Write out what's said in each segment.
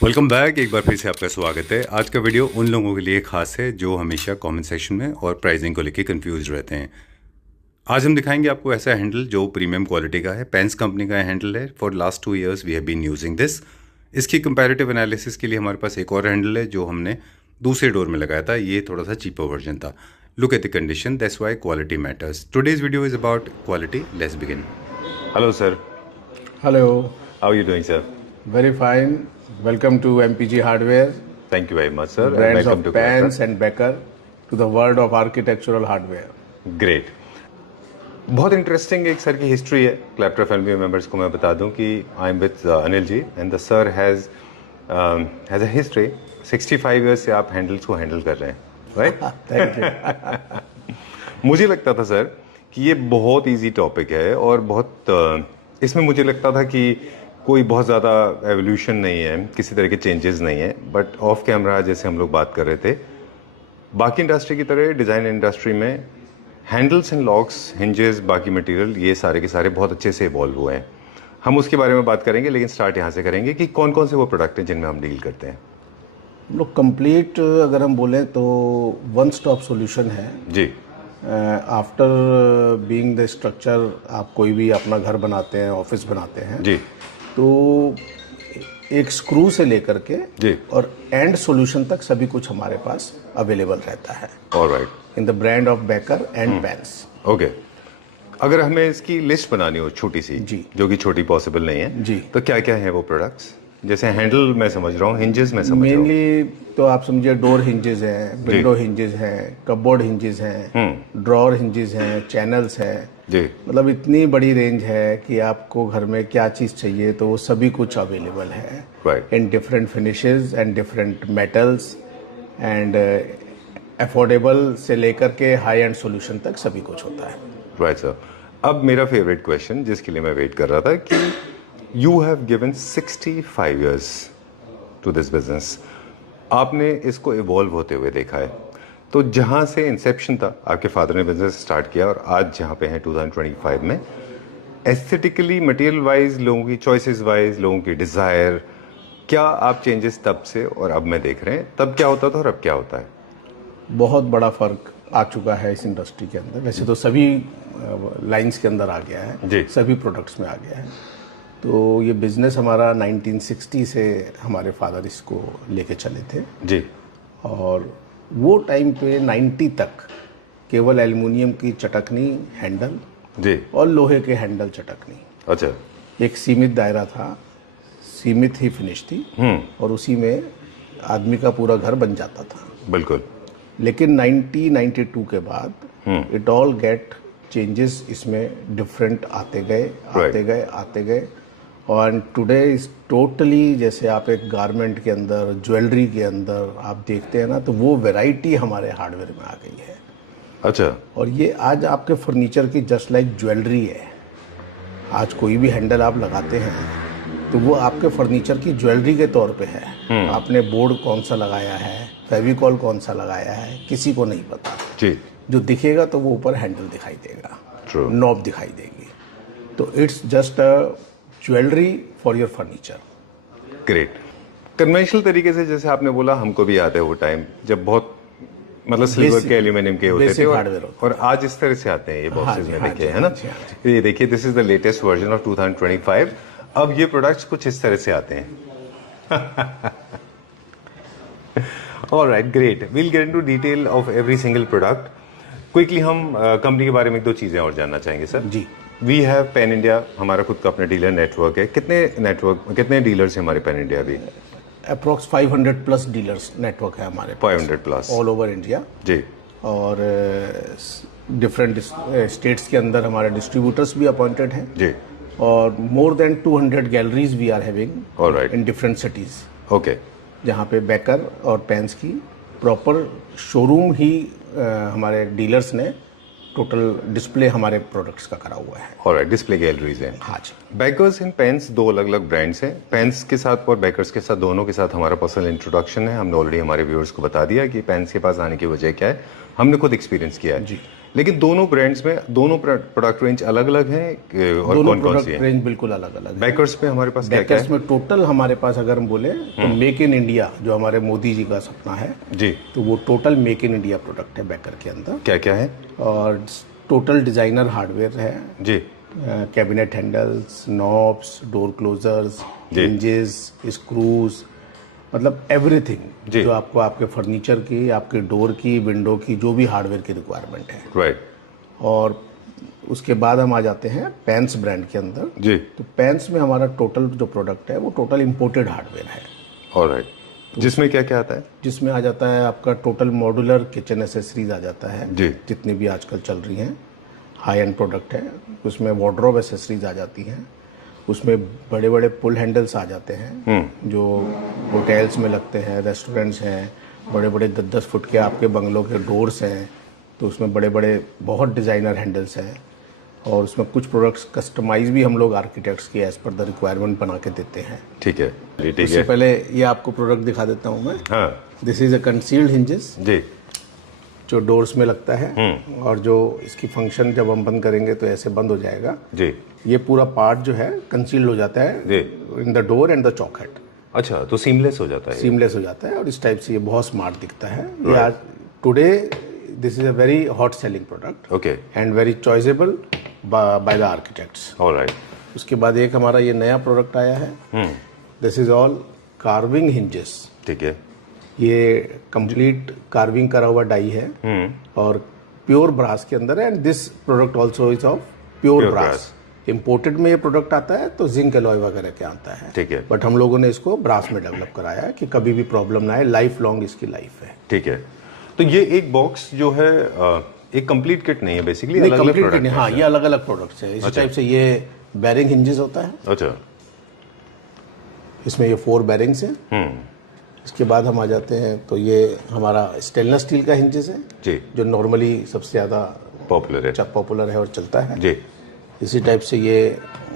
Welcome back. एक बार फिर से आपका स्वागत है। आज का वीडियो उन लोगों के लिए खास है जो हमेशा कमेंट सेक्शन में और प्राइसिंग को लेके कंफ्यूज रहते हैं। आज हम दिखाएंगे आपको ऐसा हैंडल जो प्रीमियम क्वालिटी का है। पेंस कंपनी का हैंडल है। For last 2 years we have been using this. इसकी कंपैरेटिव एनालिसिस के लिए हमारे पास एक और हैंडल है जो हमने दूसरे डोर में लगाया था। ये थोड़ा सा चीपर वर्जन था। Look at the condition, that's why quality matters. Today's video is about quality. Let's begin. Hello sir. Hello, how you doing sir? very fine. Welcome to MPG Hardware, thank you very much sir. brands of Pans and Becker, to the world of architectural hardware. Great. बहुत interesting एक sir की history है। क्लैप्टर family members को मैं बता दूं कि I am with Anil ji and the sir has a history. 65 years से आप हैंडल्स को हैंडल कर रहे हैं, राइट? Thank you. मुझे लगता था सर कि ये बहुत इजी टॉपिक है और बहुत इसमें मुझे लगता था कि कोई बहुत ज़्यादा एवोल्यूशन नहीं है, किसी तरह के चेंजेस नहीं है। बट ऑफ कैमरा जैसे हम लोग बात कर रहे थे, बाकी इंडस्ट्री की तरह डिज़ाइन इंडस्ट्री में हैंडल्स एंड लॉक्स, हिंजेस, बाकी मटेरियल ये सारे के सारे बहुत अच्छे से इवॉल्व हुए हैं। हम उसके बारे में बात करेंगे, लेकिन स्टार्ट यहाँ से करेंगे कि कौन कौन से वो प्रोडक्ट हैं जिनमें हम डील करते हैं। हम लोग कंप्लीट अगर हम बोलें तो वन स्टॉप सॉल्यूशन है। जी आफ्टर बीइंग द स्ट्रक्चर, आप कोई भी अपना घर बनाते हैं, ऑफिस बनाते हैं, जी तो एक स्क्रू से लेकर के जी और एंड सॉल्यूशन तक सभी कुछ हमारे पास अवेलेबल रहता है alright. In the brand of baker and pans. Okay, अगर हमें इसकी लिस्ट बनानी हो छोटी सी, जी। जो कि छोटी पॉसिबल नहीं है, जी। तो क्या क्या है वो प्रोडक्ट्स? जैसे हैंडल मैं समझ रहा हूँ, हिंजेस मैं समझ रहा हूँ। मेनली तो आप समझिए डोर हिंजेस हैं, विंडो हिंजेस हैं, कपबोर्ड हिंजेस हैं, ड्रॉर हिंजेस हैं, चैनल्स हैं। जी मतलब इतनी बड़ी रेंज है कि आपको घर में क्या चीज़ चाहिए तो वो सभी कुछ अवेलेबल है right. In different finishes and different metals and affordable से लेकर के हाई एंड सॉल्यूशन तक सभी कुछ होता है। Right sir. अब मेरा फेवरेट क्वेश्चन जिसके लिए मैं वेट कर रहा था कि you have given 65 years to this business. आपने इसको इवॉल्व होते हुए देखा है। तो जहाँ से इंसेप्शन था, आपके फादर ने बिजनेस स्टार्ट किया और आज जहाँ पे हैं 2025 में, एस्थेटिकली, मटेरियल वाइज, लोगों की चॉइसेस वाइज, लोगों की डिज़ायर, क्या आप चेंजेस तब से और अब में देख रहे हैं? तब क्या होता था और अब क्या होता है? बहुत बड़ा फर्क आ चुका है इस इंडस्ट्री के अंदर। वैसे तो सभी लाइंस के अंदर आ गया है जी। सभी प्रोडक्ट्स में आ गया है। तो ये बिजनेस हमारा 1960 से हमारे फादर इसको लेके चले थे जी और वो टाइम पे 90 तक केवल एल्युमिनियम की चटकनी हैंडल जी। और लोहे के हैंडल चटकनी, अच्छा। एक सीमित दायरा था, सीमित ही फिनिश थी और उसी में आदमी का पूरा घर बन जाता था। बिल्कुल। लेकिन 1992 के बाद इट ऑल गेट चेंजेस, इसमें डिफरेंट आते गए और टुडे इज टोटली, जैसे आप एक गारमेंट के अंदर, ज्वेलरी के अंदर आप देखते हैं ना, तो वो वैरायटी हमारे हार्डवेयर में आ गई है। अच्छा। और ये आज आपके फर्नीचर की जस्ट लाइक ज्वेलरी है। आज कोई भी हैंडल आप लगाते हैं तो वो आपके फर्नीचर की ज्वेलरी के तौर पे है। आपने बोर्ड कौन सा लगाया है, फेविकॉल कौन सा लगाया है, किसी को नहीं पता। जी। जो दिखेगा तो वो ऊपर हैंडल दिखाई देगा, True. नॉब दिखाई देगी। तो it's just a jewellery for your furniture. Great. Conventional तरीके से जैसे आपने बोला, हमको भी याद है वो टाइम जब बहुत मतलब सिल्वर के, एल्यूमिनियम के होते थे और आज इस तरह से आते हैं ये बॉक्सेस में, देखिए, है ना? ये देखिए, this is the latest version of 2025। अब ये प्रोडक्ट्स कुछ इस तरह से आते हैं। Alright, great. We'll get into detail of every single product. Quickly हम कंपनी के बारे में 2 चीजें और जानना चाहेंगे सर। जी। वी हैव पैन इंडिया, हमारा खुद का अपना डीलर नेटवर्क है। कितने डीलर्स हैं हमारे पैन इंडिया भी? अप्रोक्स 500 प्लस डीलर्स नेटवर्क है हमारे 500 प्लस ऑल ओवर इंडिया। जी। और डिफरेंट स्टेट्स के अंदर हमारे डिस्ट्रीब्यूटर्स भी अपॉइंटेड हैं जी। और more than 200 galleries we are having alright. In different cities, okay. जहाँ पे बेकर और पेंस की प्रॉपर शोरूम ही हमारे डीलर्स ने टोटल डिस्प्ले हमारे प्रोडक्ट्स का करा हुआ है। ऑलराइट, डिस्प्ले गैलरीज हैं। हाँ जी। बेकर्स एंड पेंस 2 अलग अलग ब्रांड्स हैं। पेंस के साथ और बेकर्स के साथ, दोनों के साथ हमारा पर्सनल इंट्रोडक्शन है। हमने ऑलरेडी हमारे व्यूअर्स को बता दिया कि पेंस के पास आने की वजह क्या है। हमने खुद एक्सपीरियंस किया है जी। लेकिन दोनों ब्रांड्स में दोनों प्रोडक्ट रेंज अलग अलग हैं और दोनों कौन कौन सी प्रोडक्ट है? रेंज बिल्कुल अलग अलग है। बैकर्स पे हमारे पास क्या क्या बैकर्स में टोटल हमारे पास अगर हम बोले तो मेक इन इंडिया, जो हमारे मोदी जी का सपना है जी, तो वो total make in India product है बैकर के अंदर। क्या क्या है? और टोटल डिजाइनर हार्डवेयर है जी, cabinet handles, knobs, door closers, hinges, screws, मतलब एवरीथिंग जो आपको आपके फर्नीचर की, आपके डोर की, विंडो की, जो भी हार्डवेयर की रिक्वायरमेंट है। राइट। और उसके बाद हम आ जाते हैं पैंस ब्रांड के अंदर। जी, तो पैंस में हमारा टोटल जो प्रोडक्ट है वो टोटल इंपोर्टेड हार्डवेयर है। ऑलराइट। जिसमें क्या क्या आता है? जिसमें आ जाता है आपका टोटल मॉड्यूलर किचन एसेसरीज आ जाता है जी, जितनी भी आजकल चल रही हैं, हाई एंड प्रोडक्ट है। उसमें वार्डरोब एसेसरीज आ जाती हैं, उसमें बड़े बड़े पुल हैंडल्स आ जाते हैं जो होटल्स में लगते हैं, रेस्टोरेंट्स हैं, बड़े बड़े 10-10 फुट के आपके बंगलों के डोर्स हैं, तो उसमें बड़े बड़े बहुत डिज़ाइनर हैंडल्स हैं। और उसमें कुछ प्रोडक्ट्स कस्टमाइज भी हम लोग आर्किटेक्ट्स के एज पर द रिक्वायरमेंट बना के देते हैं। ठीक है, ठीक उससे है। पहले ये आपको प्रोडक्ट दिखा देता हूँ मैं। हाँ this is a concealed hinges जी, जो डोर्स में लगता है, और जो इसकी फंक्शन जब हम बंद करेंगे तो ऐसे बंद हो जाएगा जी। ये पूरा पार्ट जो है कंसील्ड हो जाता है in the door and the चॉकहेड। अच्छा, तो सीमलेस हो जाता है? सीमलेस हो जाता है और इस टाइप से ये बहुत स्मार्ट दिखता है। ये आज today this is a very hot selling product okay and very choiceable by the architects. Alright. उसके बाद एक हमारा ये नया प्रोडक्ट आया है, this is all carving hinges. ठीक है, ये कंप्लीट कार्विंग करा हुआ डाई है और प्योर ब्रास के अंदर है। And this product also is of pure brass. Imported में ये प्रोडक्ट आता है तो जिंक एलॉय वगैरह के आता है, ठीक है। बट हम लोगों ने इसको ब्रास में डेवलप कराया है कि कभी भी प्रॉब्लम ना आए, लाइफ लॉन्ग इसकी लाइफ है। ठीक है। तो ये एक बॉक्स जो है एक कंप्लीट किट नहीं है बेसिकली, नहीं, अलग अलग कंप्लीट प्रोडक्ट नहीं, हाँ ये अलग अलग प्रोडक्ट्स है। इस टाइप से ये बैरिंग हिंजेस होता है, अच्छा, इसमें ये 4 बैरिंग्स हैं। इसके बाद हम आ जाते हैं तो ये हमारा स्टेनलेस स्टील का हिंजेस है जी, जो नॉर्मली सबसे ज़्यादा पॉपुलर है और चलता है जी। इसी टाइप से ये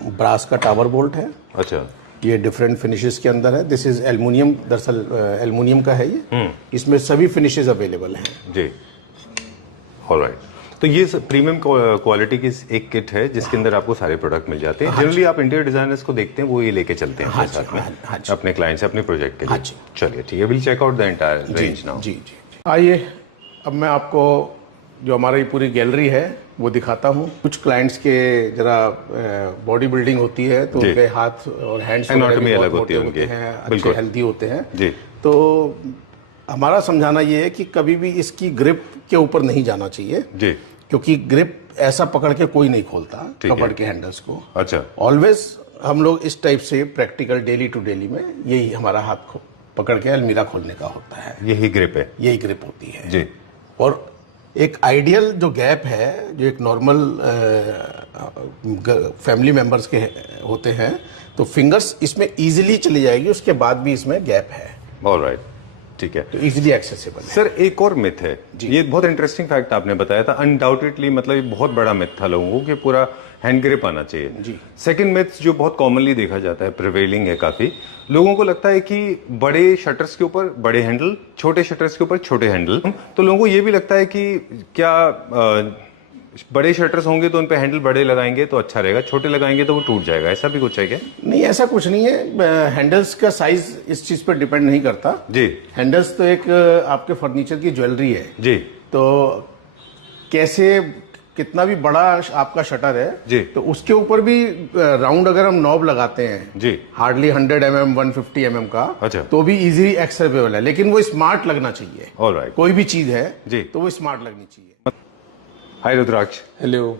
ब्रास का टावर बोल्ट है। अच्छा, ये डिफरेंट फिनिशेस के अंदर है। दिस इज एल्युमिनियम, दरअसल एल्युमिनियम का है ये। इसमें सभी फिनिशेस अवेलेबल हैं जी, ऑलराइट। तो ये प्रीमियम क्वालिटी की एक किट है जिसके अंदर आपको सारे प्रोडक्ट मिल जाते हैं। जनरली आप इंटीरियर डिजाइनर्स को देखते हैं वो ये लेके चलते हैं अपने साथ में अपने क्लाइंट से अपने प्रोजेक्ट के लिए। चलिए ठीक है, will check out the entire range now. जी जी। आइए अब मैं आपको जो हमारी पूरी गैलरी है वो दिखाता हूँ। कुछ क्लाइंट्स के जरा बॉडी बिल्डिंग होती है तो उनके हाथ और हैंड्स एनाटॉमी अलग होती है उनके, अच्छे हेल्दी होते हैं जी। तो हमारा समझाना ये है कि कभी भी इसकी ग्रिप के ऊपर नहीं जाना चाहिए जी, क्योंकि ग्रिप ऐसा पकड़ के कोई नहीं खोलता कबर्ड के हैंडल्स को। अच्छा, ऑलवेज हम लोग इस टाइप से प्रैक्टिकल डेली टू डेली में यही हमारा हाथ पकड़ के अलमीरा खोलने का होता है। यही ग्रिप है, यही ग्रिप होती है जी। और एक आइडियल जो गैप है जो एक नॉर्मल फैमिली मेंबर्स के होते हैं तो फिंगर्स इसमें इजीली चली जाएगी, उसके बाद भी इसमें गैप है। ऑलराइट, ठीक है, तो इजीली एक्सेसिबल है। सर एक और मिथ है, ये बहुत इंटरेस्टिंग फैक्ट आपने बताया था। अनडाउटेडली मतलब ये बहुत बड़ा मिथ था लोगों को कि पूरा हैंड ग्रिप आना चाहिए जी। सेकंड मिथ जो बहुत कॉमनली देखा जाता है, प्रिवेलिंग है काफी, लोगों को लगता है कि बड़े शटर्स के ऊपर बड़े हैंडल, छोटे शटर्स के ऊपर छोटे हैंडल। तो लोगों को ये भी लगता है कि क्या बड़े शटर्स होंगे तो उन पे हैंडल बड़े लगाएंगे तो अच्छा रहेगा, छोटे लगाएंगे तो वो टूट जाएगा, ऐसा भी कुछ है क्या? नहीं, ऐसा कुछ नहीं है। हैंडल्स का साइज इस चीज पर डिपेंड नहीं करता जी। हैंडल्स तो एक आपके फर्नीचर की ज्वेलरी है जी, तो कैसे कितना भी बड़ा आपका शटर है जी, तो उसके ऊपर भी राउंड अगर हम नॉब लगाते हैं जी, हार्डली 100 mm 150 mm का, अच्छा, तो भी इजीली एक्सेसिबल है, लेकिन वो स्मार्ट लगना चाहिए। ऑलराइट, कोई भी चीज है जी तो वो स्मार्ट लगनी चाहिए। हाय रुद्राक्ष। हेलो।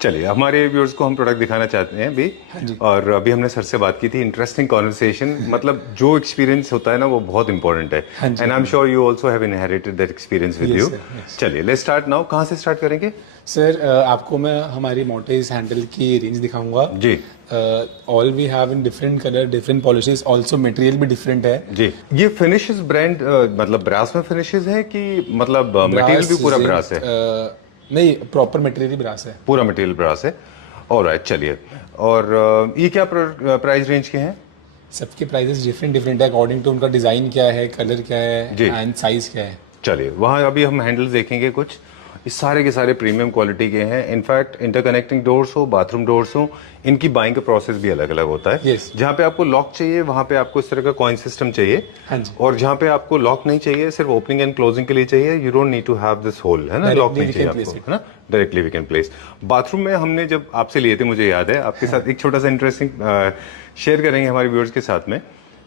चलिए हमारे व्यूअर्स को हम प्रोडक्ट दिखाना चाहते हैं अभी, और अभी हमने सर से बात की थी, इंटरेस्टिंग कॉन्वर्सेशन। मतलब जो एक्सपीरियंस होता है ना वो बहुत इंपॉर्टेंट है, and I am sure you also have inherited that experience with you. चलिए लेट्स स्टार्ट नाउ। कहाँ से स्टार्ट करेंगे सर? आपको मैं हमारी मोर्टाइज हैंडल की रेंज दिखाऊंगा जी। All we have in different colour, different polishes, also material भी डिफरेंट है जी। ये फिनिशेस ब्रांड मतलब ब्रास में फिनिशेस है कि मतलब मटेरियल भी पूरा ब्रास है? नहीं, प्रॉपर मटेरियल ही ब्रास है, पूरा मटेरियल ब्रास है। ऑलराइट, चलिए। और ये क्या प्राइस रेंज के हैं? सबके प्राइसेस डिफरेंट डिफरेंट है अकॉर्डिंग टू उनका डिजाइन क्या है, कलर क्या है एंड साइज क्या है। चलिए वहाँ अभी हम हैंडल्स देखेंगे कुछ। ये सारे के सारे प्रीमियम क्वालिटी के हैं। इनफैक्ट इंटरकनेक्टिंग डोर्स हो, बाथरूम डोर्स हो, इनकी बाइंग का प्रोसेस भी अलग अलग होता है। Yes. जहाँ पे आपको लॉक चाहिए वहाँ पे आपको इस तरह का कॉइन सिस्टम चाहिए। हाँ जी। और जहाँ पे आपको लॉक नहीं चाहिए, सिर्फ ओपनिंग एंड क्लोजिंग के लिए चाहिए, you don't need to have this hole, है ना, लॉक नहीं चाहिए आपको, है ना, directly we can place. Bathroom में हमने जब आपसे लिए थे, मुझे याद है, आपके साथ एक छोटा सा इंटरेस्टिंग शेयर करेंगे हमारे व्यूअर्स के साथ में।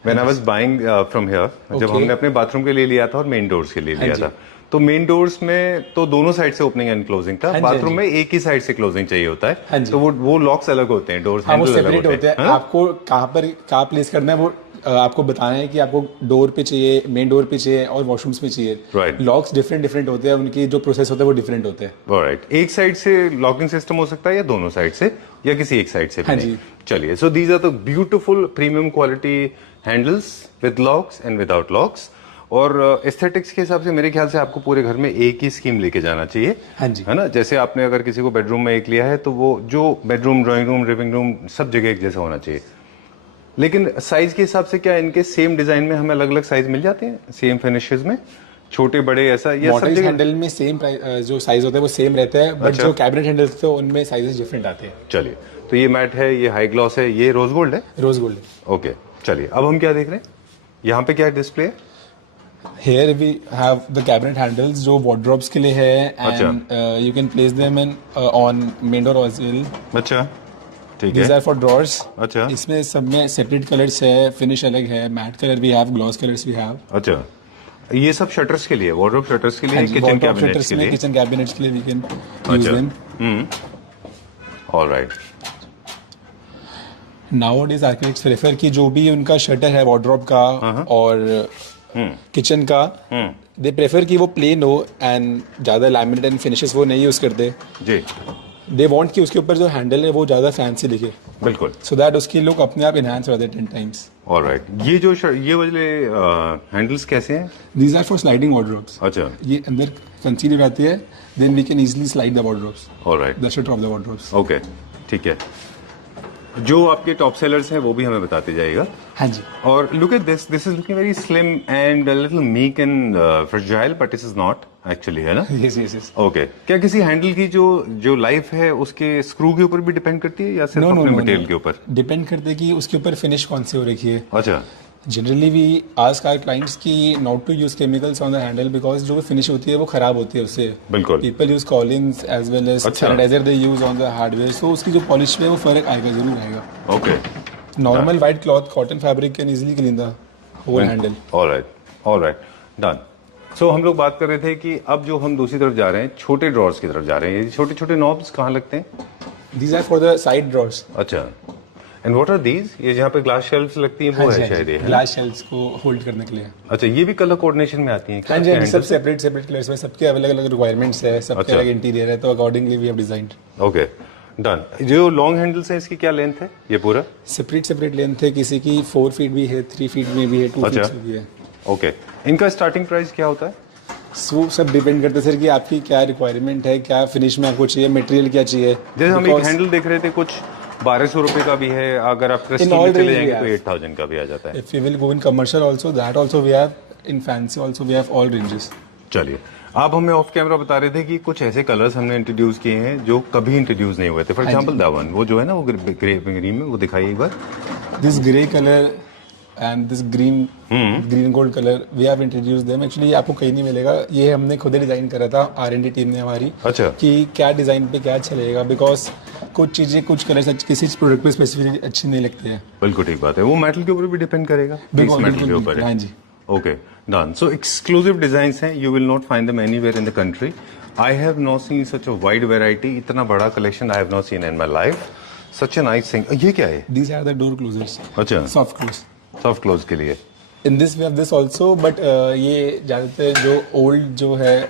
When I was buying from here, जब हमने अपने बाथरूम के लिए लिया था और मेन डोर्स के लिए लिया था, तो मेन डोर्स में तो दोनों साइड से ओपनिंग एंड क्लोजिंग था। बाथरूम में एक ही साइड से क्लोजिंग चाहिए होता है। तो वो लॉक्स अलग होते हैं, डोर्स वो सेपरेट होते हैं। आपको कहाँ प्लेस करना है वो आपको बताना है कि आपको डोर पे चाहिए, मेन डोर पे चाहिए और वॉशरूम्स में चाहिए। Right. लॉक्स डिफरेंट होते हैं, उनकी जो प्रोसेस होता है वो डिफरेंट होते हैं। ऑलराइट, एक साइड से लॉकिंग सिस्टम हो सकता है या दोनों साइड से या किसी एक साइड से भी? हाँ नहीं। जी। चलिए, so these are the beautiful premium quality handles with locks and without locks. और एस्थेटिक्स के हिसाब से मेरे ख्याल से आपको पूरे घर में एक ही स्कीम लेके जाना चाहिए। हाँ जी। है ना, जैसे आपने अगर किसी को बेडरूम में एक लिया है तो वो जो bedroom, drawing room, living room सब जगह एक जैसा होना चाहिए। लेकिन साइज के हिसाब से क्या इनके सेम डिजाइन में हमें अलग अलग साइज मिल जाते हैं, सेम फिनिशेस में, छोटे बड़े ऐसा, या सब जगह? हैंडल में सेम जो साइज होता है वो सेम रहता है, बट जो कैबिनेट हैंडल्स थे उनमें साइजेस डिफरेंट आते हैं। चलिए, तो ये मैट है, ये हाई ग्लॉस है, ये रोज गोल्ड है। Rose gold. ओके, चलिए अब हम क्या देख रहे हैं, यहाँ पे क्या डिस्प्ले है? Here we have the cabinet handles जो wardrobes के लिए है, and you can place them in on main door as well. अच्छा, ठीक These है। are for drawers. अच्छा, इसमें सब में सेपरेट कलर्स है, फिनिश अलग है, मैट कलर भी have, ग्लॉस कलर्स भी have. अच्छा, ये सब शटर्स के लिए, वार्डरोब शटर्स के लिए, किचन कैबिनेट्स के लिए, किचन कैबिनेट्स के लिए we can use them. Alright. Nowadays architects prefer कि जो भी उनका शटर है wardrobe का और किचन का, दे प्रेफर कि वो प्लेन हो एंड ज़्यादा लैमिनेट एंड फिनिशेस वो नहीं यूज़ करते जी, दे वांट कि उसके ऊपर जो हैंडल है वो ज़्यादा फैंसी दिखे, बिल्कुल, सो दैट उसकी लुक अपने आप इनहांस हो जाते हैं 10 टाइम्स। ऑलराइट। ये जो ये वाले हैंडल्स कैसे हैं? These are for sliding wardrobes. अच्छा, ये अंदर कंसील रहती है, then we can easily slide the wardrobes, alright, the shutter of the wardrobes. Okay, ठीक है। जो आपके टॉप सेलर्स हैं वो भी हमें बताते जाएगा। हाँ जी। और look at this is looking very slim and a little meek and fragile, but this is not actually, है ना? Yes yes yes. ओके, क्या किसी हैंडल की जो लाइफ है उसके स्क्रू के ऊपर भी डिपेंड करती है या सिर्फ अपने मटेरियल के ऊपर? डिपेंड करते है कि उसके ऊपर फिनिश कौन सी हो रखी है। अच्छा, generally we ask our clients की not to use chemicals on the handle because जो भी फिनिश होती है वो खराब होती है उससे। बिल्कुल। People use Colins as well as sanitiser they use on the hardware, so उसकी जो पॉलिश पे वो फर्क आएगा, जरूर आएगा। ओके, normal white cloth cotton fabric can easily clean the whole handle. Alright, done. So हम लोग बात कर रहे थे कि अब जो हम दूसरी तरफ जा रहे हैं, छोटे ड्रॉर्स की तरफ जा रहे हैं। ये छोटे छोटे नॉब्स कहाँ लगते हैं? These are for the side drawers. अच्छा, एंड व्हाट आर दीज? ये जहाँ पे ग्लास शेल्फ्स लगती हैं वो है शायद ये, है ना? ग्लास शेल्फ्स को होल्ड करने के लिए। अच्छा, ये भी कलर कोऑर्डिनेशन में आती हैं? हाँ जी, सब सेपरेट कलर्स में, सबके अलग अलग रिक्वायरमेंट्स है, सबके अलग इंटीरियर है, तो accordingly we have designed. Okay, done. जो लॉन्ग हैंडल्स है इसकी क्या लेंथ है ये पूरा? सेपरेट लेंथ है, किसी की 4 फीट भी है, 3 फीट में भी है, 2 फीट में भी है। ओके, इनका स्टार्टिंग प्राइस क्या होता है? वो सब डिपेंड करते हैं सर कि आपकी क्या रिक्वायरमेंट है, क्या फिनिश में आपको चाहिए, मटेरियल क्या चाहिए। जैसे हम एक हैंडल देख रहे थे, कुछ 1200 रुपए का भी है, अगर आप क्रिस्टल में चले जाएंगे तो 8000 का भी आ जाता है। If you will go in commercial also, that also we have, in fancy also we have all ranges. चलिए, आप हमें ऑफ कैमरा बता रहे थे कि कुछ ऐसे कलर्स हमने इंट्रोड्यूस किए हैं जो कभी इंट्रोड्यूस नहीं हुए थे। फॉर एग्जांपल दैट वन, वो जो है ना, वो ग्रे ग्रीन में, वो दिखाइए एक बार। This grey colour and this green gold colour we have introduced them. Actually ये आपको कहीं नहीं मिलेगा, ये हमने खुद ही डिजाइन करा था, R&D टीम ने हमारी। अच्छा, कि क्या डिजाइन पे क्या अच्छा लगेगा, बिकॉज कुछ चीजें, कुछ कलर्स किसी प्रोडक्ट पे स्पेसिफिकली अच्छी नहीं लगती है। बिल्कुल ठीक बात है, वो मेटल के ऊपर भी डिपेंड करेगा, मेटल के ऊपर है। हाँ जी। Okay, done. So exclusive designs हैं, you will not find them anywhere in the country. I have not seen such a wide variety, इतना बड़ा collection I have not seen in my life. Such a nice thing. ये क्या है? These are the door closers. अच्छा, soft close. Soft close के लिए। In this we have this also, but ये ज्यादातर जो ओल्ड जो है,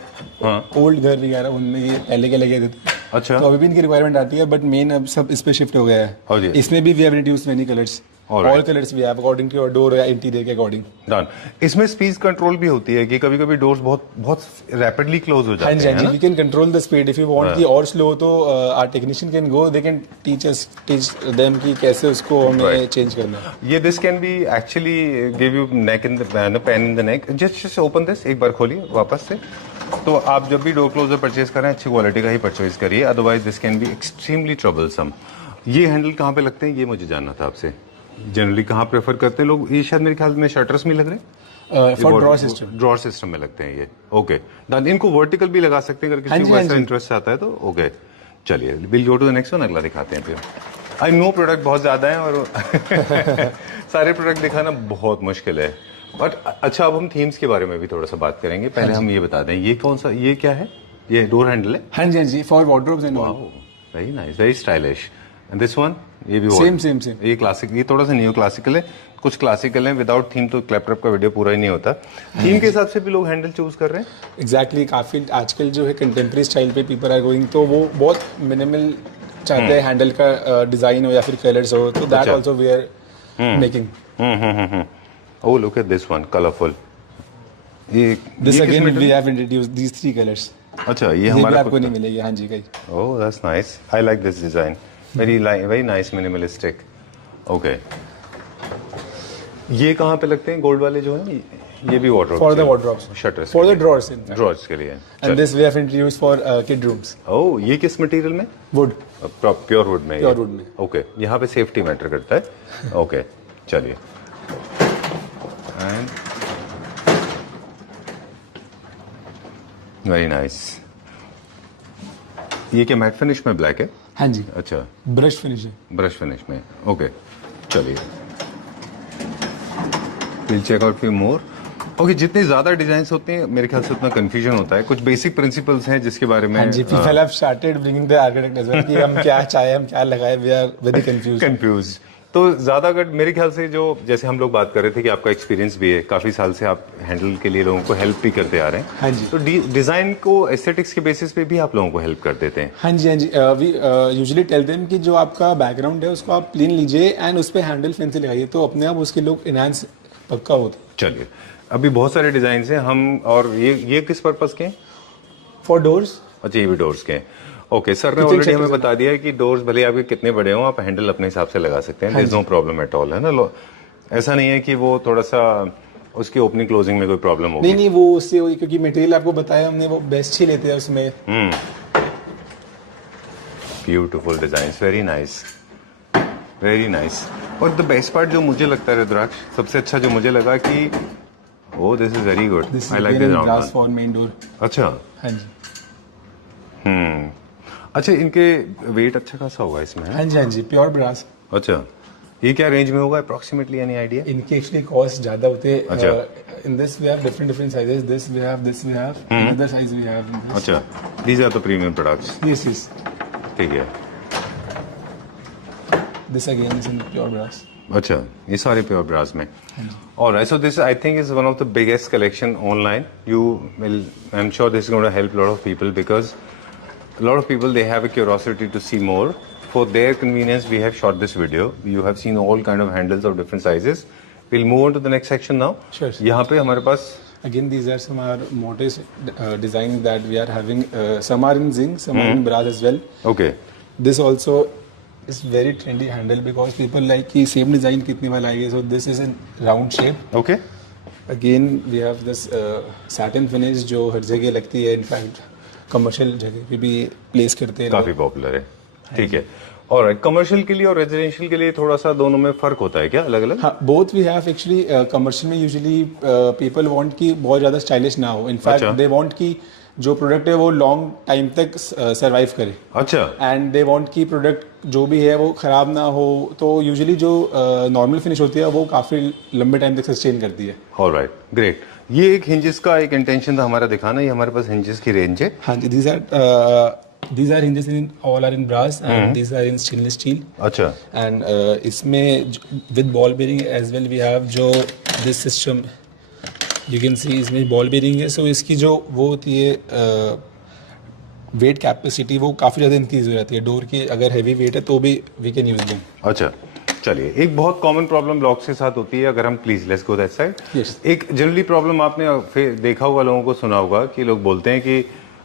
ओल्ड घर वगैरह उनमें ये पहले के लगे देते हैं। अच्छा, तो अभी भी इनकी रिक्वायरमेंट आती है, बट मेन अब सब इस पे शिफ्ट हो गया है। हाँ जी। इसमें भी we have reduced many colours. All colours we have according to your door या इंटीरियर के अकॉर्डिंग। डन। इसमें स्पीड कंट्रोल भी होती है कि कभी-कभी डोर्स बहुत रैपिडली क्लोज हो जाते हैं, हाँ जी, we can control the speed if you want कि और स्लो तो our technician can go, they can teach them कि कैसे उसको हमें चेंज करना है। ये this can be actually give you neck in the pain in the neck. Just open this, एक बार खोलिए वापस से। तो आप जब भी डोर क्लोजर परचेज करें अच्छी क्वालिटी का ही परचेज करिए, otherwise this can be extremely troublesome. ये हैंडल कहाँ पे लगते हैं ये मुझे जानना था आपसे। जनरली कहाँ प्रेफर करते हैं लोग? ये शायद मेरे ख्याल में शटर्स में लग रहे हैं, फॉर ड्रॉर सिस्टम में लगते हैं ये। Okay done. इनको वर्टिकल भी लगा सकते हैं अगर किसी को ऐसा इंटरेस्ट आता है तो। ओके चलिए, will go to the next one, अगला दिखाते हैं फिर। आई नो प्रोडक्ट बहुत ज्यादा है और सारे प्रोडक्ट दिखाना बहुत मुश्किल है, बट अच्छा अब हम थीम्स के बारे में भी थोड़ा सा बात करेंगे। पहले हम ये बता दें, ये कौन सा, ये क्या है? ये डोर हैंडल है? हाँ जी, for wardrobes and all. Very nice, very stylish. And this one, ये भी सेम। ये क्लासिक, ये थोड़ा सा न्यू क्लासिकल है, कुछ क्लासिकल है। विदाउट थीम तो क्लैपटॉप का वीडियो पूरा ही नहीं होता। थीम के हिसाब से भी लोग हैंडल चूज कर रहे हैं। एग्जैक्टली काफी आजकल जो है कंटेम्प्रेरी स्टाइल पे पीपल आर गोइंग, तो वो बहुत मिनिमल चाहते हैं हैंडल का डिजाइन हो या फिर कलर्स हो, तो that also we are making. Oh, look at this one, colorful. This again we have introduced these 3 colors. अच्छा, ये हमारा आपको नहीं मिलेगी। हाँ जी, कहीं। Oh, that's nice. I like this design. Very nice, minimalistic. Okay. ये कहाँ पे लगते हैं गोल्ड वाले जो हैं? ये भी wardrobe. For the wardrobes. Shutters. For the drawers in fact. Drawers के लिए। And this we have introduced for kid rooms. Oh, ये किस मटेरियल में? Wood. Pure wood में। Pure wood में। Okay. यहाँ पे सेफ्टी मैटर करता है। Okay. चलिए। And very nice. ये क्या मैट फिनिश में ब्लैक है? हाँ जी। अच्छा, ब्रश फिनिश है। ब्रश फिनिश में। ओके चलिए, will check out few more. Okay, जितने ज्यादा डिजाइन्स होते हैं मेरे ख्याल से उतना कंफ्यूजन होता है। कुछ बेसिक प्रिंसिपल्स हैं जिसके बारे में। हाँ जी, people have started bringing the architect as well कि हम क्या चाहे, हम क्या लगाए, वी आर वेरी कंफ्यूज। तो ज्यादा अगर मेरे ख्याल से जो जैसे हम लोग बात कर रहे थे कि आपका एक्सपीरियंस भी है, काफी साल से आप हैंडल के लिए लोगों को हेल्प भी करते आ रहे हैं। हाँ जी। तो डिजाइन को एस्थेटिक्स के बेसिस पे भी आप लोगों को हेल्प कर देते हैं। हाँ जी, वी यूजुअली टेल देम कि जो आपका बैकग्राउंड है उसको आप प्लेन लीजिए एंड उस पे हैंडल फैंसी लगाइए, तो अपने आप उसके लोग इनहांस पक्का होता है। चलिए, अभी बहुत सारे डिजाइन हैं हम, और ये किस पर्पस के हैं? For doors. अच्छा, ये भी डोर्स के हैं। ओके, सर ने ऑलरेडी हमें बता दिया है कि डोर्स भले आपके कितने बड़े हों, आप हैंडल अपने हिसाब से लगा सकते हैं। There is no problem at all, है ना? ऐसा नहीं है कि वो थोड़ा सा उसकी ओपनिंग क्लोजिंग में कोई प्रॉब्लम होगी। नहीं, वो उससे हुई क्योंकि मटेरियल आपको बताया हमने, वो बेस्ट ही लेते हैं उसमें। Beautiful designs, very nice, very nice. और द बेस्ट पार्ट जो मुझे लगता है रुद्राक्ष, सबसे अच्छा जो मुझे लगा कि oh this is very good, I like this round for main door. अच्छा। हाँ जी। अच्छा, इनके वेट अच्छा खासा होगा इसमें? हाँ जी, प्योर ब्रास। अच्छा, ये क्या रेंज में होगा अप्रोक्सीमेटली, एनी आइडिया? इनके एक्चुअली कॉस्ट ज्यादा होते हैं। अच्छा। In this we have different sizes, this we have another size we have. अच्छा, these are the premium products. Yes, ठीक है। This again is in pure brass. अच्छा, ये सारे प्योर ब्रास में। Alright, so this I think is one of the biggest collection online. I'm sure this is going to help a lot of people because a lot of people they have a curiosity to see more. For their convenience, we have shot this video. You have seen all kind of handles of different sizes. We'll move on to the next section now. Sure. यहाँ पे हमारे पास again these are some our mortise designs that we are having. Some are in zinc, some are in brass as well. Okay. This also is very trendy handle because people like कि same design कितनी बार आएगी. So this is in round shape. Okay. Again we have this satin finish जो हर जगह लगती है. In fact commercial जगह पे भी place करते हैं. काफी पॉपुलर है. ठीक है. और कमर्शियल के लिए और रेजिडेंशियल के लिए थोड़ा सा दोनों में फर्क होता है क्या, अलग अलग? हाँ, both we have actually. Commercial में यूजुअली पीपल वांट कि बहुत ज्यादा स्टाइलिश ना हो. इनफैक्ट दे वांट कि जो प्रोडक्ट है वो लॉन्ग टाइम तक सरवाइव करे. अच्छा. एंड दे वांट कि प्रोडक्ट जो भी है वो खराब ना हो. तो यूजुअली जो नॉर्मल फिनिश होती है वो काफी लंबे टाइम तक सस्टेन करती है. Alright, great. ये एक हिंजेस का एक इंटेंशन था हमारा दिखाना. ये हमारे पास हिंजेस की रेंज है. हाँ जी, these are hinges in all are in brass and these are in stainless steel. अच्छा. And इसमें with ball bearing as well we have जो this system you can see इसमें ball bearing है. So इसकी जो वो होती है weight capacity वो काफ़ी ज़्यादा इंक्रीज हो जाती है. डोर की अगर हैवी वेट है तो भी we can use them. अच्छा. चलिए, एक बहुत कॉमन प्रॉब्लम लॉक्स के साथ होती है, अगर हम please let's go that side. Yes. एक जनरली प्रॉब्लम आपने फिर देखा होगा, लोगों को सुना होगा कि लोग बोलते हैं कि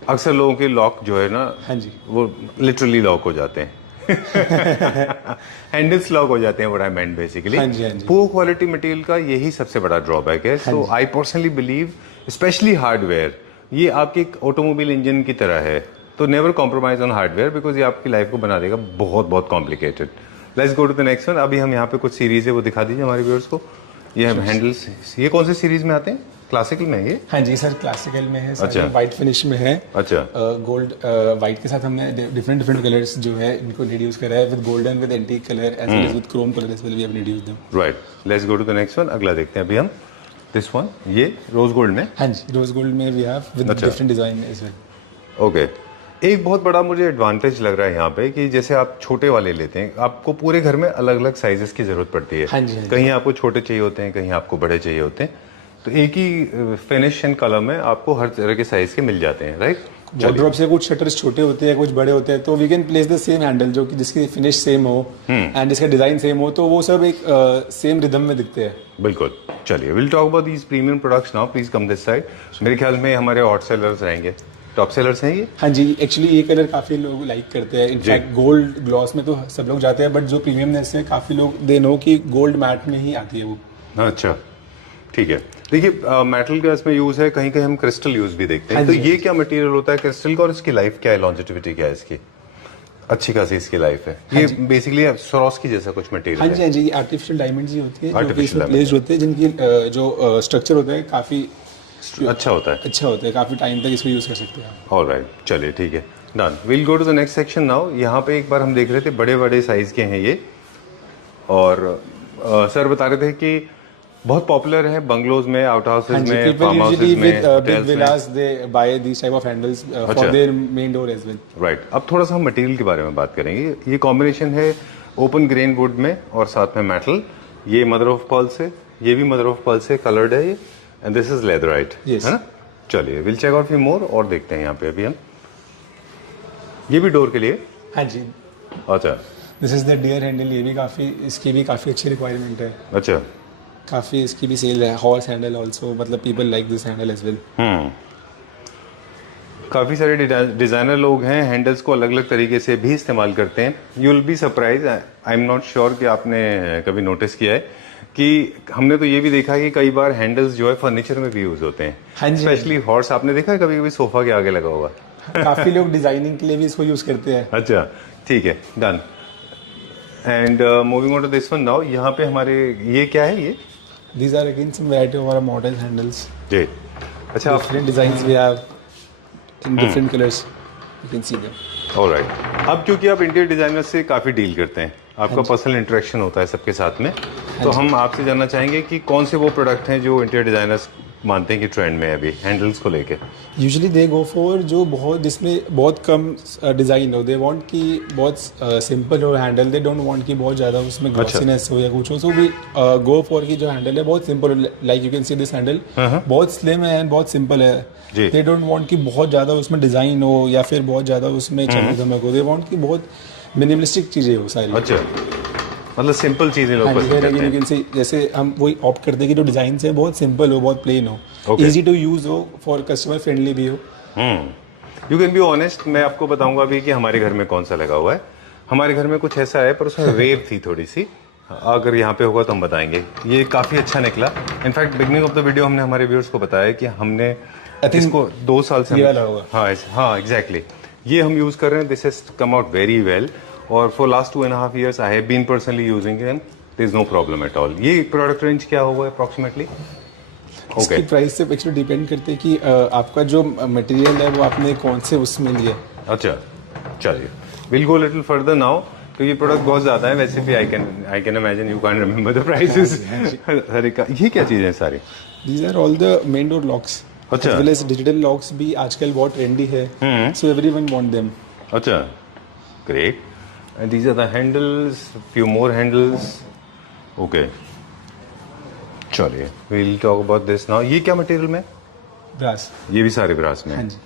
अक्सर लोगों के लॉक जो है ना, हाँ जी, वो लिटरली लॉक हो जाते हैं। हैंडल्स लॉक हो जाते हैं, व्हाट आई मेंट बेसिकली। हाँ जी, हाँ जी। पुअर क्वालिटी मटेरियल का यही सबसे बड़ा ड्रॉबैक है। So I personally believe, specially hardware, ये आपके एक ऑटोमोबाइल इंजन की तरह है, तो never compromise on hardware, because ये आपकी लाइफ को बना देगा बहुत बहुत complicated. Let's go to the next one. अभी हम यहाँ पे कुछ सीरीज है, वो दिखा दीजिए हमारे व्यूअर्स को। ये हैंडल्स, ये कौन से सीरीज में आते हैं? क्लासिकल में ये? हाँ जी सर, क्लासिकल में है, अच्छा। वाइट फिनिश में है। अच्छा। गोल्ड वाइट के साथ हमने डिफरेंट कलर्स जो है इनको इंट्रोड्यूस करा है, with golden, with antique colour, as well as with chrome colour as well we have introduced them. Right, let's go to the next one. अगला देखते हैं अभी हम। दिस वन, ये रोज गोल्ड में। हाँ जी, रोज गोल्ड में we have with different design as well. Okay, एक बहुत बड़ा मुझे एडवांटेज लग रहा है यहाँ पे कि जैसे आप छोटे वाले लेते हैं, आपको पूरे घर में अलग अलग साइजेस की जरूरत पड़ती है। हाँ जी, हाँ जी। कहीं आपको छोटे चाहिए होते हैं, कहीं आपको बड़े चाहिए होते हैं, तो एक ही फिनिश एंड कलर में आपको हर तरह के साइज के मिल जाते हैं, राइट? वार्डरोब से कुछ शटर्स छोटे होते हैं, कुछ बड़े होते हैं, तो we can place the same handle जो कि जिसकी फिनिश सेम हो एंड जिसका डिजाइन सेम हो, तो वो सब एक सेम रिदम में दिखते हैं। बिल्कुल। चलिए, will talk about these premium products now. Please come this side. मेरे ख्याल में हमारे हॉट सेलर्स रहेंगे, टॉप सेलर्स हैं ये। हाँ जी, एक्चुअली ये कलर काफी लोग लाइक करते हैं। इनफैक्ट गोल्ड ग्लॉस में तो सब लोग जाते हैं, बट जो प्रीमियमनेस है काफी लोग दे नो कि गोल्ड मैट में ही आती है वो। अच्छा, ठीक है। देखिए, मेटल का इसमें यूज है, कहीं कहीं हम क्रिस्टल यूज भी देखते हैं। हाँ तो जी, ये क्या मटेरियल होता है क्रिस्टल का, और इसकी लाइफ क्या है, लॉन्जेटिविटी क्या है इसकी? अच्छी खासी इसकी लाइफ है। ये बेसिकली सरोस्की जैसा कुछ मटेरियल हाँ है। जी, हाँ जी, आर्टिफिशियल डायमंड्स ही होती है जो कि Artificial इसमें diamonds। प्लेस्ड होते हैं, जिनकी जो स्ट्रक्चर होता है काफी अच्छा होता है। अच्छा होता है, काफी टाइम तक इसको यूज कर सकते हैं आप। ऑलराइट, चलिए ठीक है, done. Will go to the next section now. यहाँ पे एक बार हम देख रहे थे बड़े बड़े साइज के हैं ये, और सर बता रहे थे कि बहुत पॉपुलर है बंगलोज में, आउट हाउसेज में, फार्म हाउसेज में, होटल्स में। They buy these type of handles for their main door as well. Right, अब थोड़ा सा हम मटेरियल के बारे में बात करेंगे। ये कॉम्बिनेशन है ओपन ग्रेन वुड में और साथ में मेटल। ये मदर ऑफ पर्ल से, ये भी मदर ऑफ पर्ल से कलर्ड है ये, and this is leatherite, Yes. है ना? चलिए, will check out few more और देखते हैं यहाँ पे अभी हम। ये भी डोर के लिए? हाँ जी, अच्छा this is the deer handle. ये भी काफी, इसकी भी काफी अच्छी रिक्वायरमेंट है, अच्छा। काफी इसकी भी सेल है। हॉर्स हैंडल आल्सो, मतलब people like this handle as well. काफ़ी सारे डिज़ाइनर लोग हैं, हैंडल्स को अलग अलग तरीके से भी इस्तेमाल करते हैं। You will be surprise, I am not sure कि आपने कभी नोटिस किया है कि हमने तो ये भी देखा है कि कई बार हैंडल्स जो है फर्नीचर में भी यूज होते हैं। हाँ जी, स्पेशली हॉर्स, आपने देखा है कभी कभी सोफा के आगे लगा हुआ? काफी लोग डिजाइनिंग के लिए भी इसको यूज करते हैं। अच्छा, ठीक है, done. And moving on to this one now. यहाँ पे हमारे ये क्या है ये? These are again some variety of our model handles. जी, अच्छा। आप Different designs we have in different colors. You can see them. Alright, अब क्योंकि आप इंटीरियर डिजाइनर से काफ़ी डील करते हैं, आपका पर्सनल इंटरेक्शन होता है सबके साथ में, तो हम आपसे जानना चाहेंगे कि कौन से वो प्रोडक्ट हैं जो इंटीरियर डिजाइनर्स मानते हैं कि ट्रेंड में है अभी हैंडल्स को लेके? Usually they go for जो बहुत, जिसमें बहुत कम डिजाइन हो। They want कि बहुत सिंपल हो हैंडल, they don't want कि बहुत ज़्यादा उसमें ग्लॉसीनेस हो या कुछ हो। So we go for कि जो हैंडल है बहुत सिंपल हो, like you can see this handle बहुत स्लिम है and बहुत सिंपल है। जी। They don't want कि बहुत ज़्यादा उसमें डिजाइन हो या फिर बहुत ज़्यादा उसमें चमक धमक हो। They want कि बहुत मिनिमलिस्टिक चीज़ें हो सारी। अच्छा, मतलब सिंपल चीजें लोग पसंद करते हैं। यू कैन सी, जैसे हम वही ऑप्ट करते हैं कि जो डिजाइन है बहुत सिंपल हो, बहुत प्लेन हो, Okay. इजी टू यूज हो, फॉर कस्टमर फ्रेंडली भी हो। यू कैन बी ऑनेस्ट, मैं आपको बताऊंगा अभी कि हमारे घर में कौन सा लगा हुआ है। हमारे घर में कुछ ऐसा है, पर उसमें वेव थी थोड़ी सी। अगर यहाँ पे होगा तो हम बताएंगे। ये काफी अच्छा निकला। In fact beginning of the video हमने हमारे व्यूअर्स को बताया कि हमने इसको 2 साल से ये वाला होगा। हाँ एग्जैक्टली, ये हम यूज कर रहे हैं। This has come out very well, और for last 2.5 years I have been personally using it, there is no problem at all. ये प्रोडक्ट रेंज क्या होगा अप्रोक्सीमेटली? इसकी प्राइस से एक्चुअली डिपेंड करते हैं कि आपका जो मटेरियल है वो आपने कौन से उसमें लिया। अच्छा, चलिए, will go little further now. तो ये प्रोडक्ट बहुत ज्यादा है वैसे भी। I can imagine you can remember the prices. अरे ये क्या चीजें हैं सारी? These are all the main door locks. अच्छा। As well as digital locks भी आजकल बहुत ट्रेंडी है, सो एवरीवन वांट देम। अच्छा, great. And these are the handles, few more handles. Okay, चलिए, will talk about this now. ये क्या material में? ब्रास। ये भी सारे ब्रास में। हाँ जी।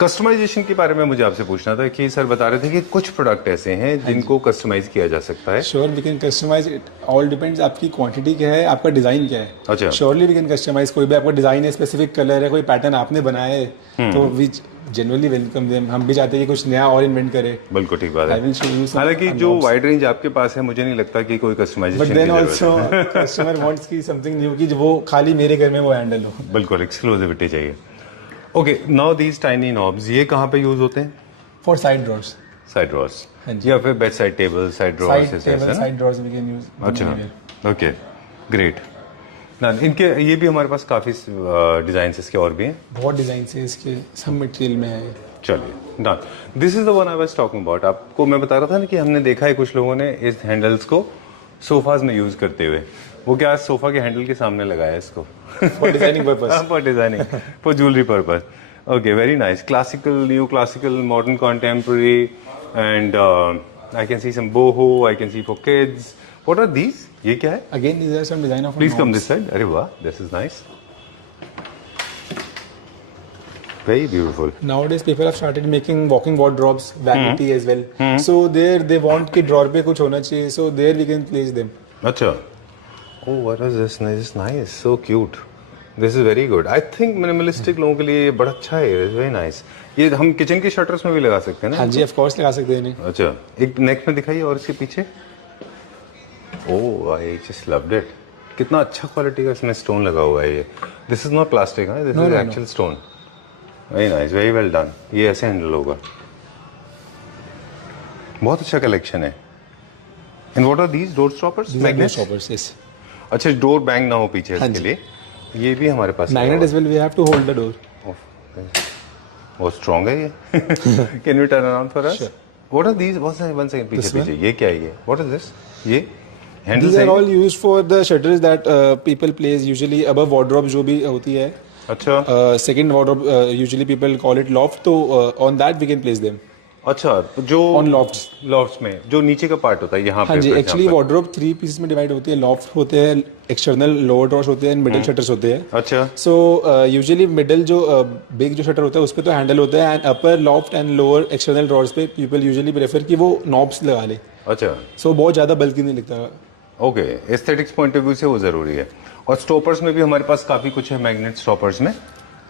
कस्टमाइजेशन के बारे में मुझे आपसे पूछना था कि सर बता रहे थे कि कुछ प्रोडक्ट ऐसे हैं जिनको कस्टमाइज किया जा सकता है। Sure we can customise it, all depends आपकी क्वांटिटी क्या है, आपका डिजाइन क्या है। अच्छा। श्योरली वी कैन कस्टमाइज, कोई भी आपका डिजाइन है, स्पेसिफिक कलर है, कोई पैटर्न आपने बनाया है तो वी जनरली वेलकम देम। हम भी चाहते हैं कि कुछ नया और इन्वेंट करे। बिल्कुल ठीक बात I will show you है। some हालांकि जो unlocks. वाइड रेंज आपके पास है मुझे नहीं लगता कि कोई customisation but then also customer wants की समथिंग न्यू, कि वो खाली मेरे घर में वो हैंडल हो। बिल्कुल एक्सक्लूसिविटी चाहिए। Okay, now these tiny knobs ये कहाँ पे यूज होते हैं? For side drawers. Side drawers हाँ जी। या फिर bed side table, side drawers side table, side drawers we can use. अच्छा, ओके, ग्रेट। ना इनके ये भी हमारे पास काफी डिजाइन इसके और भी हैं। बहुत डिजाइन है इसके, सब मटेरियल में है। चलिए done, this is the one I was talking about. आपको मैं बता रहा था ना कि हमने देखा है कुछ लोगों ने इस हैंडल्स को सोफाज में यूज करते हुए। वो क्या सोफा के हैंडल के सामने लगाया है इसको for designing purpose. For designing, for jewellery purpose. Okay, very nice. Classical, new classical, modern contemporary and I can see some boho, I can see for kids. What are these? ये क्या है? Again, these are some design of please come knobs. This side. अरे वाह, this is nice, very beautiful. Nowadays, people have started making walking wardrobes, vanity as well. So there, they want कि drawer पे कुछ होना चाहिए. So there we can place them. अच्छा, oh what is this? Nice, nice, so cute. This is very good. I think minimalistic लोगों के लिए ये बड़ा अच्छा है, वेरी नाइस। ये हम किचन के शटर्स में भी लगा सकते हैं ना? हाँ जी, of course लगा सकते हैं इन्हें। अच्छा, एक नेक में दिखाइए और इसके पीछे। ओह, आई जस्ट लव्ड इट। कितना अच्छा क्वालिटी का इसमें स्टोन लगा हुआ है ये। दिस इज नॉट प्लास्टिक, हाँ, this is actual stone. Very nice, very well done. ये ऐसे हैंडल होगा। बहुत अच्छा कलेक्शन है। And what are these? Door stoppers? Magnets? Stoppers, yes. अच्छा, डोर बैंग ना हो पीछे हाँ इसके जी। लिए। ये भी हमारे पास Magnet as well, we have to hold the door. बहुत स्ट्रॉन्ग है ये। Can you turn around for us? What are these? One second, पीछे This one? पीछे ये क्या है ये? What is this? ये These हैंडल्स are all हैं? used for the shutters that people place usually above wardrobe जो भी होती है। अच्छा Second wardrobe usually people call it loft, तो on that we can place them. अच्छा, तो जो On lofts. लॉफ्ट्स में जो नीचे का पार्ट होता है यहाँ हाँ पे, जी, for actually example। Wardrobe 3 pieces में डिवाइड होती है। लॉफ्ट होते हैं, एक्सटर्नल लोअर ड्रॉर्स होते हैं, मिडिल शटर्स होते हैं। अच्छा, सो यूजुअली मिडिल जो बिग जो शटर होता है उस पे तो हैंडल होता है, and upper loft and lower external drawers पे पीपल यूजुअली प्रेफर कि वो नॉब्स लगा ले। अच्छा, सो बहुत ज़्यादा बल्कि नहीं दिखता। Okay, aesthetics point of view से वो जरूरी है। और स्टॉपर्स में भी हमारे पास काफी कुछ है, मैग्नेट स्टॉपर्स में।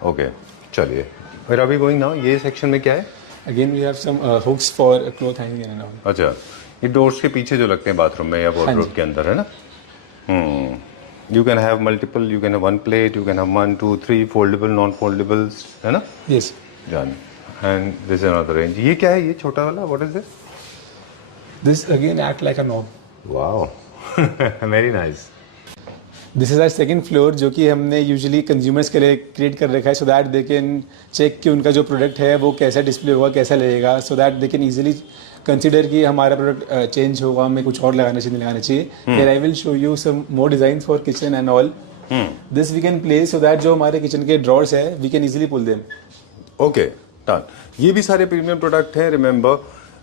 ओके, चलिए फिर अभी गोइंग नाउ, ये सेक्शन में क्या है? Again we have some hooks for cloth hanging and all. अच्छा, ये डोर्स के पीछे जो लगते हैं बाथरूम में या वार्डरोब के अंदर, है ना? You can have multiple, you can have one plate, you can have 1 2 3 foldable, non foldables, है ना? Yes, done. And this is another range. ये क्या है, ये छोटा वाला? What is this? This again act like a knob. Wow, very nice. This is our second floor, जो कि हमने यूजुअली कंज्यूमर्स के लिए क्रिएट कर रखा है, so that they can check कि उनका जो प्रोडक्ट है वो कैसा डिस्प्ले होगा, कैसा लगेगा, सो that they can easily consider कि हमारा प्रोडक्ट चेंज होगा, हमें कुछ और लगाना चाहिए, नहीं लगाना चाहिए। Here I will show you some more design for kitchen and all. This we can place so that जो हमारे किचन के ड्रॉर्स है we can easily pull them. Okay, done. ये भी सारे प्रीमियम प्रोडक्ट हैं। Remember,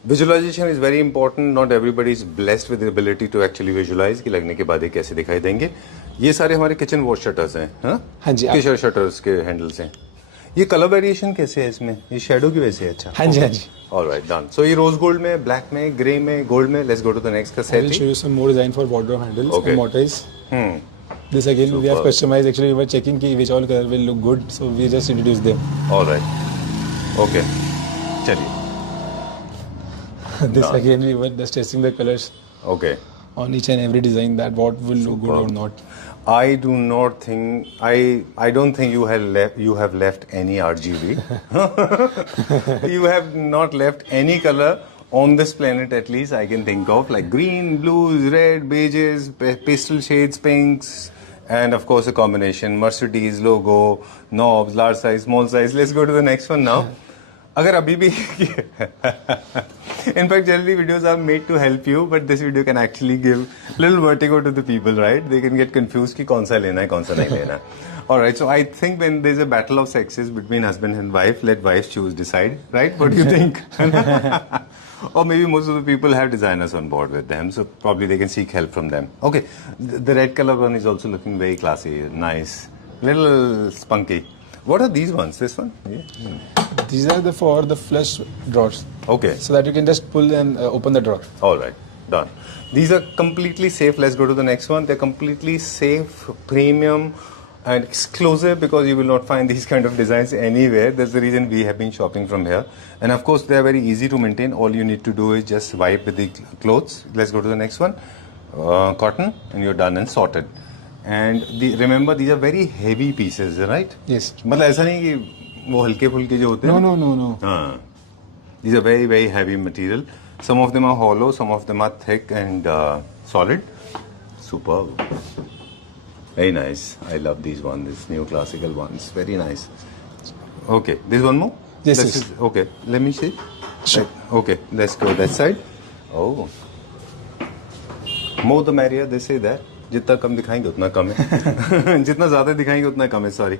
visualisation is very important. Not everybody is blessed with ability to actually visualise कि लगने के बाद ये कैसे दिखाई देंगे। ये सारे हमारे किचन वॉश शटर्स हैं, हाँ? हाँ जी, किचन शटर्स के हैंडल्स हैं। ये कलर वेरिएशन कैसे है इसमें? ये शेडो की वजह से है? अच्छा, हाँ जी, हाँ जी। Alright, done. सो ये रोज गोल्ड में, ब्लैक में, ग्रे में, गोल्ड में। Let's go to the next I will set. show you some more design for wardrobe handles Okay. and mortise. This again we have customized. Actually, we were checking ki which all color will look good, so we just introduced them. Alright, okay, चलिए। This again we were just testing the colors okay, on each and every design that what will look good or not. I do not think I don't think you have left any RGB. You have not left any color on this planet, at least I can think of, like green, blues, red, beiges, pastel shades, pinks, and of course a combination Mercedes logo, knobs, large size, small size. Let's go to the next one now. अगर अभी भी in fact generally videos are made to help you, but this video can actually give little vertigo to the people, right? They can get confused कि कौन सा लेना है, कौन सा नहीं लेना। Alright, so I think when there's a battle of sexes between husband and wife, let wives choose, decide, right? What do you think? Or maybe most of the people have designers on board with them, so probably they can seek help from them. Okay, the red color one is also looking very classy, nice, little spunky. What are these ones? This one? These are for the flush drawers. Okay. So that you can just pull and open the drawer. All right. Done. These are completely safe. Let's go to the next one. They're completely safe, premium, and exclusive because you will not find these kind of designs anywhere. That's the reason we have been shopping from here. And of course, they are very easy to maintain. All you need to do is just wipe with the clothes. Let's go to the next one. Cotton, and you're done and sorted. And remember, these are very heavy pieces, right? Yes. मतलब ऐसा नहीं कि वो हल्के फुल्के जो होते हैं. No. हाँ. These are very, very heavy material. Some of them are hollow, some of them are thick and solid. Superb. Very nice. I love these ones, these new classical ones. Very nice. Okay, there's one more? Yes. Okay, let me see. Sure. Right. Okay, let's go that side. Oh. More the merrier, they say that. जितना कम दिखाएंगे उतना कम है. जितना ज़्यादा दिखाएंगे उतना कम है. Sorry.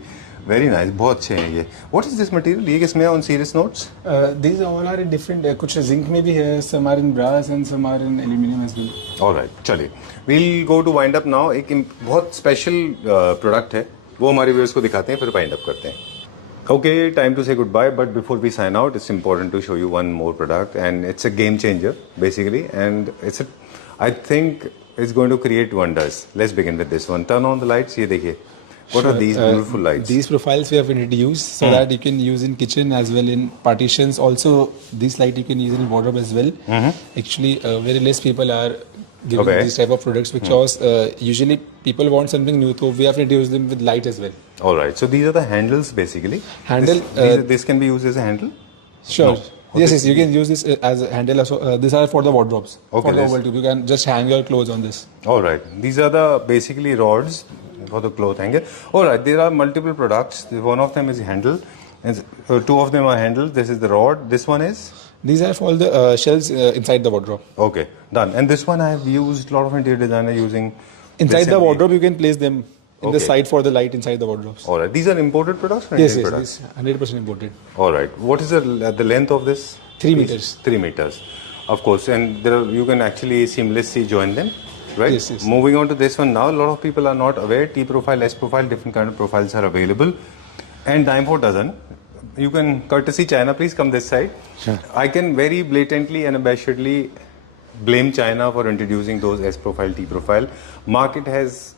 Very nice. बहुत अच्छे हैं ये. What is this material? ये किसमें है on serious notes? These all are in different. कुछ zinc में भी है, some are in brass and some are in aluminum as well. All right. चलिए. We'll go to wind up now. एक बहुत special product है. वो हमारे viewers को दिखाते हैं फिर wind up करते हैं. Okay, time to say goodbye. But before we sign out, it's important to show you one more product, and it's a game changer basically, and I think it's going to create wonders. Let's begin with this one. Turn on the lights. ये देखिए. What are these beautiful lights? These profiles we have introduced so that you can use in kitchen as well in partitions. Also, this light you can use in wardrobe as well. Actually, very less people are giving these type of products because usually people want something new, so we have introduced them with light as well. All right. So these are the handles basically. Handle. This can be used as a handle. Sure. No. Yes, you can use this as a handle. Also, these are for the wardrobes. Okay, for the oval tube. You can just hang your clothes on this. All right. These are the basically rods for the cloth hanger. All right. There are multiple products. One of them is handle, and two of them are handle. This is the rod. This one is. These are for the shelves inside the wardrobe. Okay, done. And this one I have used a lot of interior designer using. Inside the wardrobe, you can place them in the side for the light inside the wardrobes. All right. These are imported products. Or Yes, Indian products? these 100% imported. All right. What is the length of this? 3 meters. 3 meters, of course. And you can actually seamlessly join them, right? Yes. Moving on to this one now. A lot of people are not aware. T profile, S profile, different kind of profiles are available, and dime for dozen. You can courtesy China. Please come this side. Sure. I can very blatantly and unabashedly blame China for introducing those S profile, T profile. Market has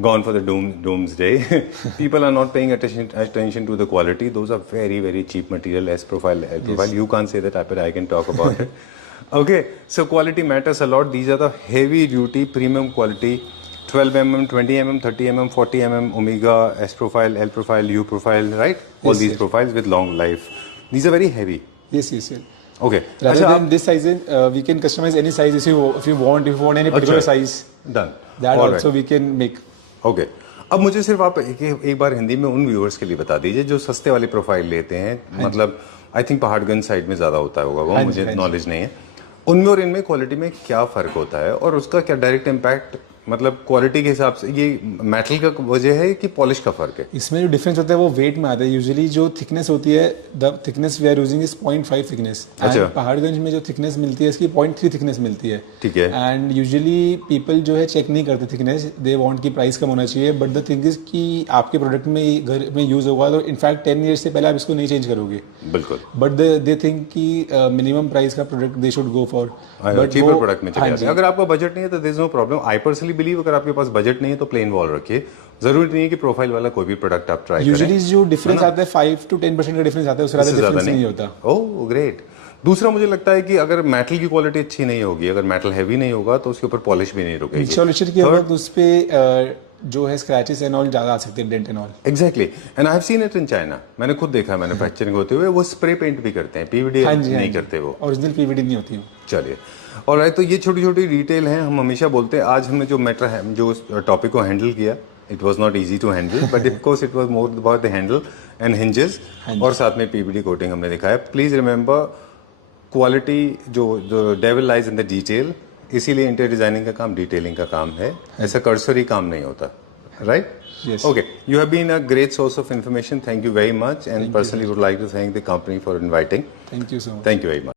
gone for the doomsday. People are not paying attention to the quality. Those are very, very cheap material, S profile, L profile. Yes. You can't say that, but I can talk about it. Okay, so quality matters a lot. These are the heavy duty premium quality 12 mm, 20 mm, 30 mm, 40 mm, Omega, S profile, L profile, U profile, right? All these profiles with long life. These are very heavy. Yes. Okay. Rather than this size, we can customize any size if you want any particular size. Done. That all also we can make. Okay अब मुझे सिर्फ आप एक बार हिंदी में उन viewers के लिए बता दीजिए जो सस्ते वाले प्रोफाइल लेते हैं. मतलब आई थिंक पहाड़गंज साइड में ज़्यादा होता होगा वो, मुझे नॉलेज नहीं है. उनमें और इनमें क्वालिटी में क्या फ़र्क होता है और उसका क्या डायरेक्ट इम्पैक्ट मतलब क्वालिटी के हिसाब से ये मेटल का वजह है कि पॉलिश का फर्क है? इसमें जो डिफरेंस होता है वो वेट में आता है. यूजुअली जो थिकनेस होती है, the thickness we are using is 0.5 thickness. अच्छा. पहाड़गंज में जो थिकनेस मिलती है इसकी 0.3 थिकनेस मिलती है. ठीक है. एंड यूजुअली पीपल जो है चेक नहीं करते थिकनेस, दे वांट की प्राइस कम होना चाहिए. बट द थिंग इज कि आपके प्रोडक्ट में घर में यूज होगा तो इनफैक्ट 10 ईयर्स से पहले आप इसको नहीं चेंज करोगे. बिल्कुल. बट दे थिंक कि मिनिमम प्राइस का product they should go for. But cheaper product में चले जाते हैं. अगर आपका बजट नहीं है तो there is no problem. I personally believe अगर आपके पास बजट नहीं है तो प्लेन वॉल रखिए. जरूरी नहीं है कि प्रोफाइल वाला कोई भी प्रोडक्ट आप ट्राई करें. यूजुअली जो डिफरेंस आता है 5 to 10% का डिफरेंस आता है, उससे ज्यादा डिफरेंस नहीं होता. Oh great. दूसरा मुझे लगता है कि अगर मेटल की क्वालिटी अच्छी नहीं होगी, अगर मेटल हैवी नहीं होगा तो उसके ऊपर पॉलिश भी नहीं रुकेगी. इंस्टॉलेशन के बाद उस पे जो है स्क्रैचेस एंड ऑल ज्यादा आ सकते हैं, dent and all. Exactly. And I have seen it in China. मैंने खुद देखा मैन्युफैक्चरिंग होते हुए. वो स्प्रे पेंट भी करते हैं, पीवीडी नहीं करते वो. ओरिजिनल पीवीडी नहीं होती. चलिए ऑलराइट. तो ये छोटी छोटी डिटेल हैं. हम हमेशा बोलते हैं आज हमने जो मैटर है जो टॉपिक को हैंडल किया, it was not easy to handle but of course it was more about the handle and hinges और साथ में पीवीडी कोटिंग हमने दिखाया. प्लीज रिमेंबर क्वालिटी जो devil lies in the detail. इसीलिए इंटीरियर डिजाइनिंग का काम डिटेलिंग का काम है. ऐसा कर्सरी काम नहीं होता. Right? Yes. Okay. You have been a great source of information. Thank you very much. And personally would like to thank the company for inviting. Thank you so much. Thank you very much.